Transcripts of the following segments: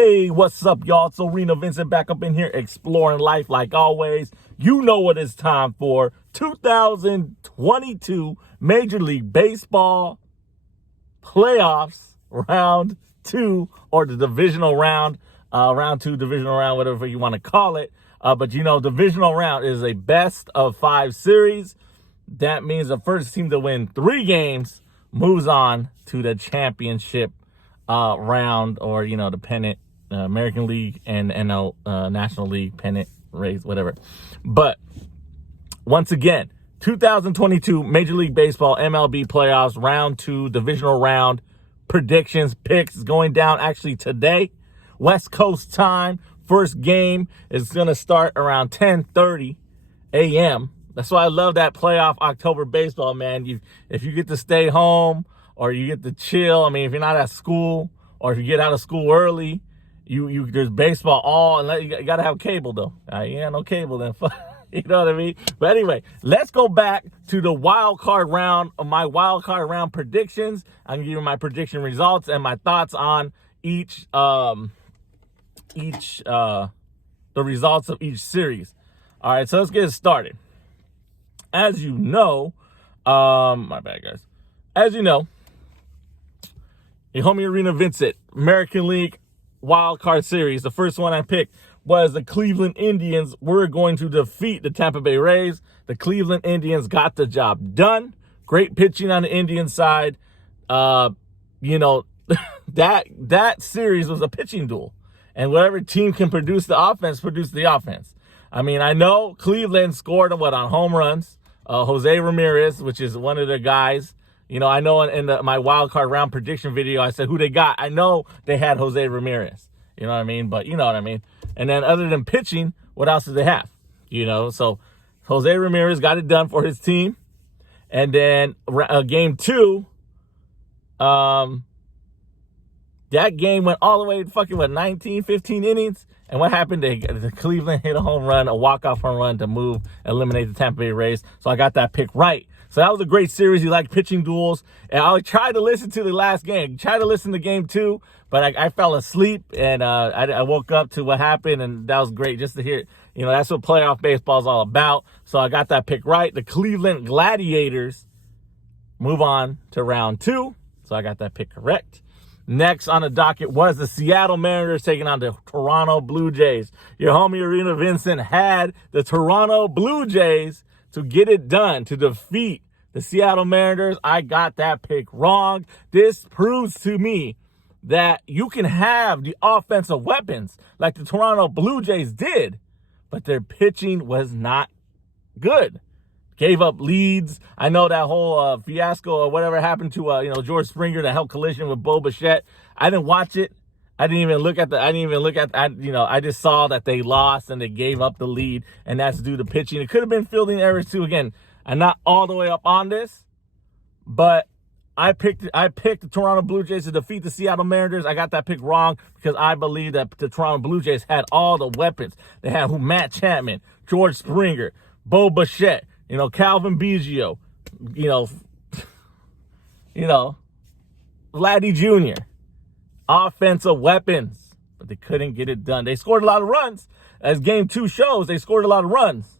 Hey, what's up, y'all? It's ARENAVINCENT back up in here exploring life like always. You know what it's time for. 2022 Major League Baseball playoffs, round two, or the divisional round, round two, divisional round, whatever you want to call it. But you know, divisional round is a best of 5 series. That means the first team to win 3 games moves on to the championship round, or, you know, the pennant, American League and NL, National League pennant race, whatever. But once again, 2022 Major League Baseball MLB playoffs, round 2, divisional round, predictions, picks going down actually today, West Coast time. First game is going to start around 10:30 a.m. That's why I love that playoff October baseball, man. If you get to stay home or you get to chill, I mean, if you're not at school or if you get out of school early, there's baseball all, and you got to have cable, though. You ain't no cable, then. You know what I mean? But anyway, let's go back to the wild card round, my wild card round predictions. I'm going to give you my prediction results and my thoughts on the results of each series. All right, so let's get it started. As you know, my bad, guys. As you know, your homie ARENAVINCENT, American League Wild Card Series, the first one I picked was the Cleveland Indians were going to defeat the Tampa Bay Rays. The Cleveland Indians got the job done. Great pitching on the Indian side. You know, that series was a pitching duel. And whatever team can produce the offense, produce the offense. I mean, I know Cleveland scored on home runs. Jose Ramirez, which is one of the guys. You know, I know in my wild card round prediction video, I said who they got. I know they had Jose Ramirez. You know what I mean? But you know what I mean. And then other than pitching, what else did they have? You know, so Jose Ramirez got it done for his team. And then game 2, that game went all the way to 19, 15 innings. And what happened? The Cleveland hit a home run, a walk-off home run to eliminate the Tampa Bay Rays. So I got that pick right. So that was a great series. You like pitching duels. And I tried to listen to the last game. Tried to listen to game 2, but I fell asleep. And I woke up to what happened, and that was great just to hear. You know, that's what playoff baseball is all about. So I got that pick right. The Cleveland Gladiators move on to round 2. So I got that pick correct. Next on the docket was the Seattle Mariners taking on the Toronto Blue Jays. Your homie ARENAVINCENT had the Toronto Blue Jays to get it done, to defeat the Seattle Mariners. I got that pick wrong. This proves to me that you can have the offensive weapons like the Toronto Blue Jays did, but their pitching was not good. Gave up leads. I know that whole fiasco or whatever happened to George Springer, that held collision with Bo Bichette. I didn't watch it. I just saw that they lost and they gave up the lead, and that's due to pitching. It could have been fielding errors too. Again, I'm not all the way up on this, but I picked the Toronto Blue Jays to defeat the Seattle Mariners. I got that pick wrong because I believe that the Toronto Blue Jays had all the weapons. They had Matt Chapman, George Springer, Bo Bichette, Calvin Biggio, Vladdy Jr., offensive weapons, but they couldn't get it done. They scored a lot of runs. As game 2 shows, they scored a lot of runs.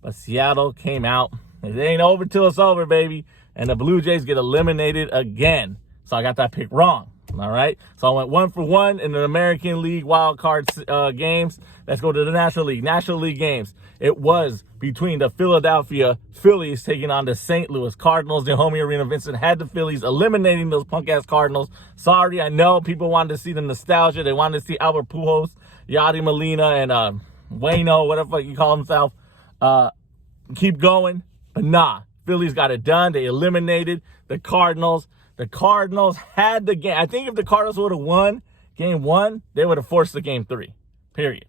But Seattle came out. It ain't over till it's over, baby. And the Blue Jays get eliminated again. So I got that pick wrong. All right. So I went 1 for 1 in the American League wild card games. Let's go to the National League. National League games. It was between the Philadelphia Phillies taking on the St. Louis Cardinals. The homie ARENAVINCENT had the Phillies eliminating those punk-ass Cardinals. Sorry, I know people wanted to see the nostalgia. They wanted to see Albert Pujols, Yadi Molina, and Wayno, whatever you call himself, keep going. But nah, Phillies got it done. They eliminated the Cardinals. The Cardinals had the game. I think if the Cardinals would have won game 1, they would have forced the game 3, period.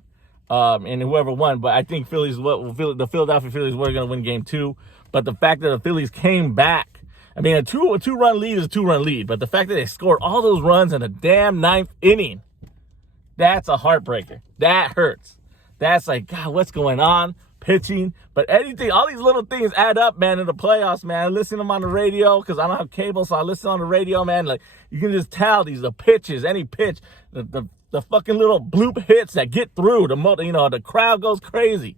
And whoever won, but I think the Philadelphia Phillies were going to win game 2. But the fact that the Phillies came back, I mean, a two-run lead is a 2-run lead. But the fact that they scored all those runs in the damn 9th inning, that's a heartbreaker. That hurts. That's like, God, what's going on? pitching. But anything, all these little things add up, man, in the playoffs, man. I listen to them on the radio because I don't have cable, so I listen on the radio, man. Like, you can just tell the pitches, any pitch, the fucking little bloop hits that get through. The crowd goes crazy,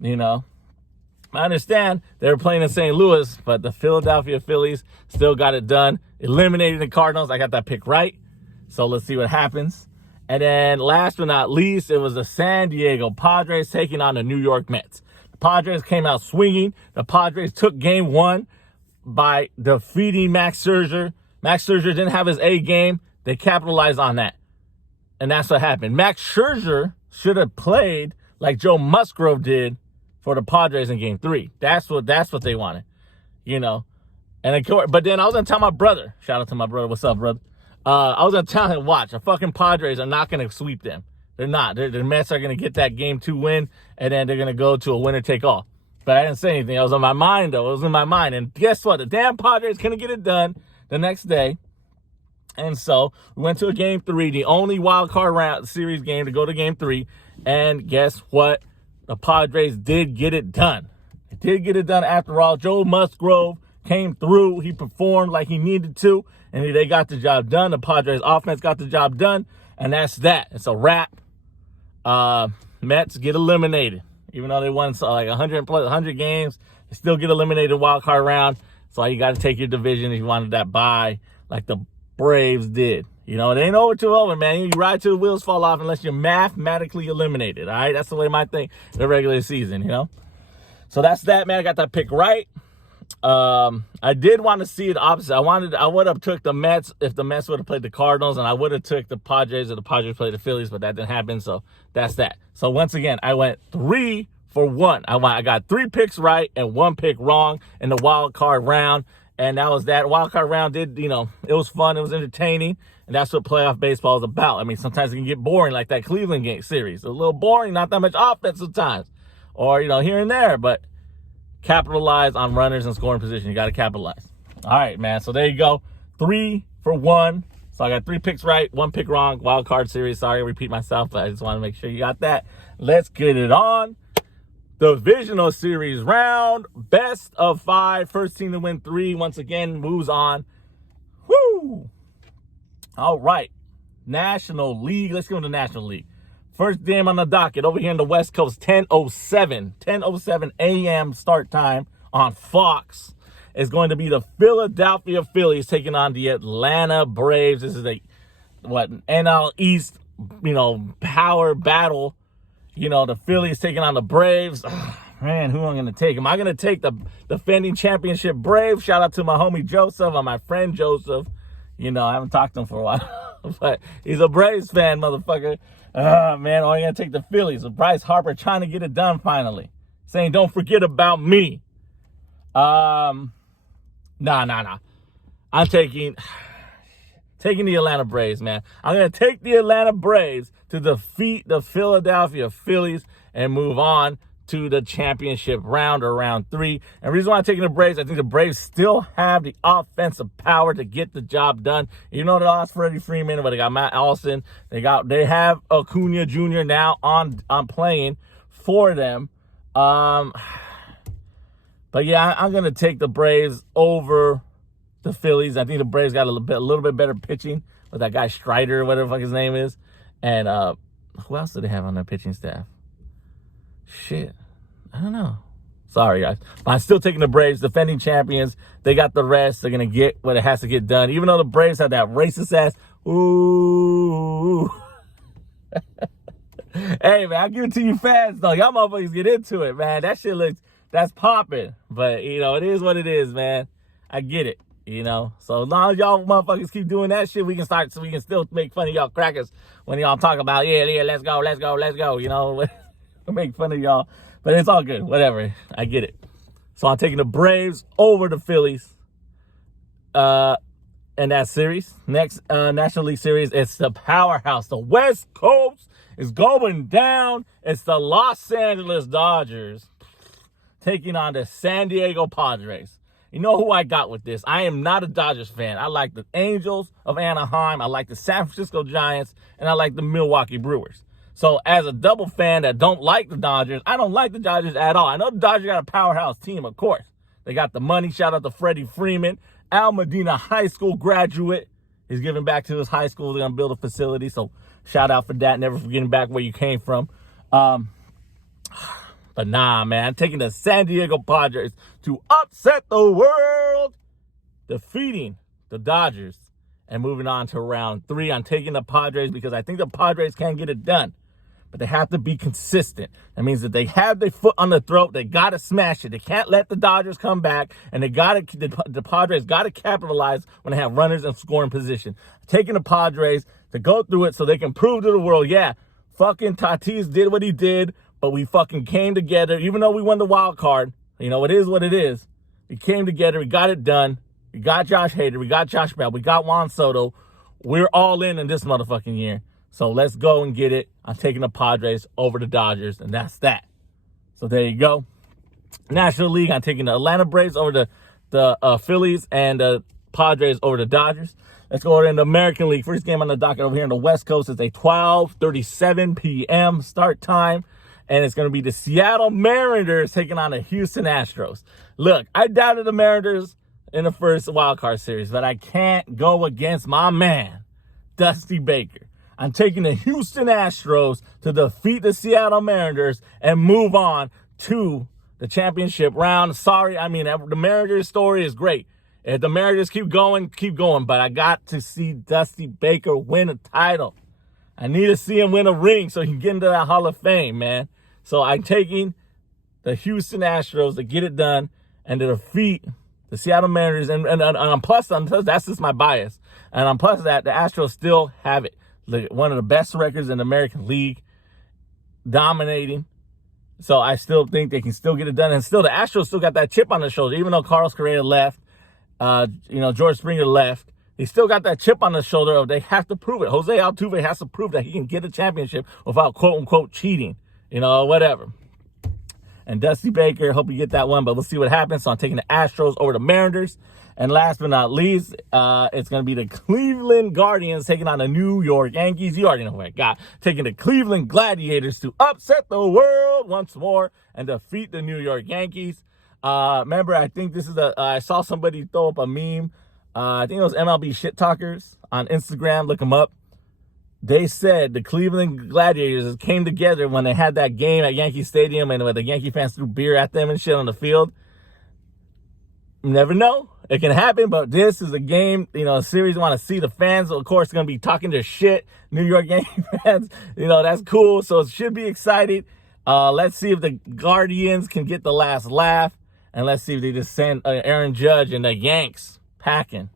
you know. I understand they were playing in St. Louis, but the Philadelphia Phillies still got it done. Eliminated the Cardinals. I got that pick right. So let's see what happens. And then last but not least, it was the San Diego Padres taking on the New York Mets. The Padres came out swinging. The Padres took game one by defeating Max Scherzer. Max Scherzer didn't have his A game. They capitalized on that. And that's what happened. Max Scherzer should have played like Joe Musgrove did for the Padres in game 3. That's what they wanted, you know. But then I was going to tell my brother, shout out to my brother, what's up, brother? I was going to tell him, watch, the fucking Padres are not going to sweep them. They're not. The Mets are going to get that game 2 win, and then they're going to go to a winner-take-all. But I didn't say anything. It was on my mind, though. It was in my mind. And guess what? The damn Padres couldn't get it done the next day. And so we went to a game 3, the only wild card round series game to go to game 3. And guess what? The Padres did get it done. They did get it done after all. Joe Musgrove came through. He performed like he needed to, and they got the job done. The Padres offense got the job done, and that's that. It's a wrap. Mets get eliminated. Even though they won like 100 games, they still get eliminated in wild card round. So you got to take your division if you wanted that bye like the Braves did. You know, it ain't over till over, man. You ride till the wheels fall off unless you're mathematically eliminated, all right? That's the way my thing, the regular season, you know? So that's that, man. I got that pick right. I did want to see it opposite. I would have took the Mets if the Mets would have played the Cardinals, and I would have took the Padres if the Padres played the Phillies, but that didn't happen, so that's that. So once again, I went 3 for 1. I got 3 picks right and 1 pick wrong in the wild card round, and that was that. Wild card round did, you know, it was fun. It was entertaining. And that's what playoff baseball is about. I mean, sometimes it can get boring like that Cleveland game series. A little boring, not that much offense sometimes. Or, you know, here and there. But capitalize on runners in scoring position. You got to capitalize. All right, man. So there you go. 3 for 1. So I got 3 picks right, 1 pick wrong. Wild card series. Sorry, I repeat myself, but I just want to make sure you got that. Let's get it on. Divisional series round. Best of 5. First team to win 3. Once again, moves on. Woo! All right, National League. Let's go to the National League. First game on the docket over here in the West Coast, 10:07 a.m. start time on Fox is going to be the Philadelphia Phillies taking on the Atlanta Braves. This is a NL East, you know, power battle. You know, the Phillies taking on the Braves. Man, who am I going to take? Am I going to take the defending championship Braves? Shout out to my homie Joseph or my friend Joseph. You know, I haven't talked to him for a while, but he's a Braves fan, motherfucker. Man, I'm going to take the Phillies. So Bryce Harper trying to get it done finally. Saying, don't forget about me. Nah. I'm taking the Atlanta Braves, man. I'm going to take the Atlanta Braves to defeat the Philadelphia Phillies and move on to the championship round or round 3. And the reason why I'm taking the Braves, I think the Braves still have the offensive power to get the job done. You know, they lost Freddie Freeman, but they got Matt Olson. They have Acuna Jr. now on playing for them. But yeah, I'm gonna take the Braves over the Phillies. I think the Braves got a little bit better pitching with that guy Strider, whatever the fuck his name is. And who else do they have on their pitching staff? Shit, I don't know. Sorry, guys. But I'm still taking the Braves, defending champions. They got the rest. They're going to get what it has to get done. Even though the Braves have that racist ass. Ooh. Hey, man, I'll give it to you fans, though. Y'all motherfuckers get into it, man. That shit that's popping. But, you know, it is what it is, man. I get it, you know. So as long as y'all motherfuckers keep doing that shit, we can still make fun of y'all crackers when y'all talk about, yeah, let's go, you know. Make fun of y'all, but it's all good. Whatever, I get it. So I'm taking the Braves over the Phillies. In that series, next National League series, it's the powerhouse. The West Coast is going down. It's the Los Angeles Dodgers taking on the San Diego Padres. You know who I got with this? I am not a Dodgers fan. I like the Angels of Anaheim. I like the San Francisco Giants, and I like the Milwaukee Brewers. So as a double fan that don't like the Dodgers, I don't like the Dodgers at all. I know the Dodgers got a powerhouse team, of course. They got the money. Shout out to Freddie Freeman, Al Medina High School graduate. He's giving back to his high school. They're going to build a facility. So shout out for that. Never forgetting back where you came from. But nah, man. I'm taking the San Diego Padres to upset the world, defeating the Dodgers and moving on to round 3. I'm taking the Padres because I think the Padres can get it done. But they have to be consistent. That means that they have their foot on the throat. They got to smash it. They can't let the Dodgers come back. And the Padres got to capitalize when they have runners in scoring position. Taking the Padres to go through it so they can prove to the world, yeah, fucking Tatis did what he did, but we fucking came together. Even though we won the wild card, you know, it is what it is. We came together. We got it done. We got Josh Hader. We got Josh Bell. We got Juan Soto. We're all in this motherfucking year. So let's go and get it. I'm taking the Padres over the Dodgers, and that's that. So there you go. National League, I'm taking the Atlanta Braves over the Phillies and the Padres over the Dodgers. Let's go over in the American League. First game on the docket over here on the West Coast is a 12:37 p.m. start time, and it's going to be the Seattle Mariners taking on the Houston Astros. Look, I doubted the Mariners in the first wild card series, but I can't go against my man, Dusty Baker. I'm taking the Houston Astros to defeat the Seattle Mariners and move on to the championship round. Sorry, the Mariners story is great. If the Mariners keep going, but I got to see Dusty Baker win a title. I need to see him win a ring so he can get into that Hall of Fame, man. So I'm taking the Houston Astros to get it done and to defeat the Seattle Mariners. And on plus, that's just my bias. And on plus that, the Astros still have it. One of the best records in the American League, dominating. So I still think they can still get it done. And still, the Astros still got that chip on their shoulder. Even though Carlos Correa left, George Springer left, they still got that chip on their shoulder of they have to prove it. Jose Altuve has to prove that he can get a championship without quote-unquote cheating, whatever. And Dusty Baker, hope you get that one, but we'll see what happens. So I'm taking the Astros over the Mariners. And last but not least, it's going to be the Cleveland Guardians taking on the New York Yankees. You already know what I got. Taking the Cleveland Gladiators to upset the world once more and defeat the New York Yankees. Remember, I think this is I saw somebody throw up a meme. I think it was MLB Shit Talkers on Instagram. Look them up. They said the Cleveland Gladiators came together when they had that game at Yankee Stadium and where the Yankee fans threw beer at them and shit on the field. You never know. It can happen, but this is a game, a series you want to see. The fans, of course, going to be talking their shit. New York Yankee fans, that's cool. So it should be exciting. Let's see if the Guardians can get the last laugh. And let's see if they just send Aaron Judge and the Yanks packing.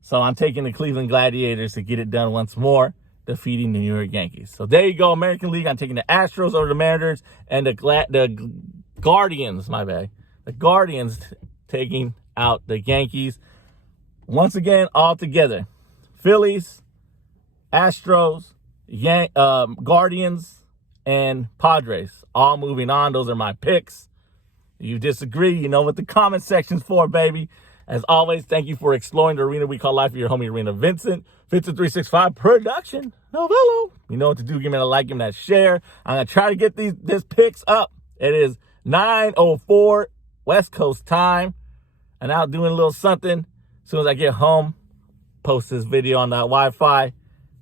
So I'm taking the Cleveland Gladiators to get it done once more, defeating the New York Yankees. So there you go, American League. I'm taking the Astros over the Mariners and the Guardians, my bad. The Guardians taking out the Yankees. Once again, all together. Phillies, Astros, Guardians, and Padres. All moving on. Those are my picks. If you disagree, you know what the comment section's for, baby. As always, thank you for exploring the arena we call life with your homie Arena Vincent. Vincent 365 production. Novello. You know what to do. Give me a like, give me that share. I'm going to try to get this picks up. It is 9:04 West Coast time. And out doing a little something. As soon as I get home, post this video on that Wi-Fi.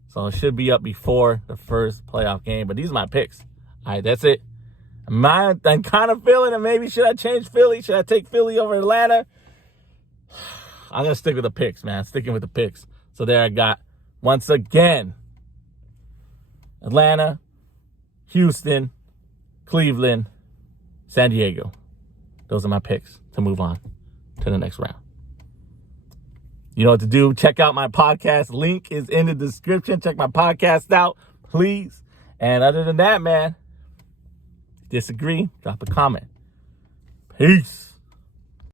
So it should be up before the first playoff game. But these are my picks. All right, that's it. I'm kind of feeling it. Maybe should I change Philly? Should I take Philly over Atlanta? I'm going to stick with the picks, man. Sticking with the picks. So there I got, once again, Atlanta, Houston, Cleveland, San Diego. Those are my picks to move on to the next round. You know what to do. Check out my podcast. Link is in the description. Check my podcast out, please. And other than that, man, disagree, drop a comment. Peace.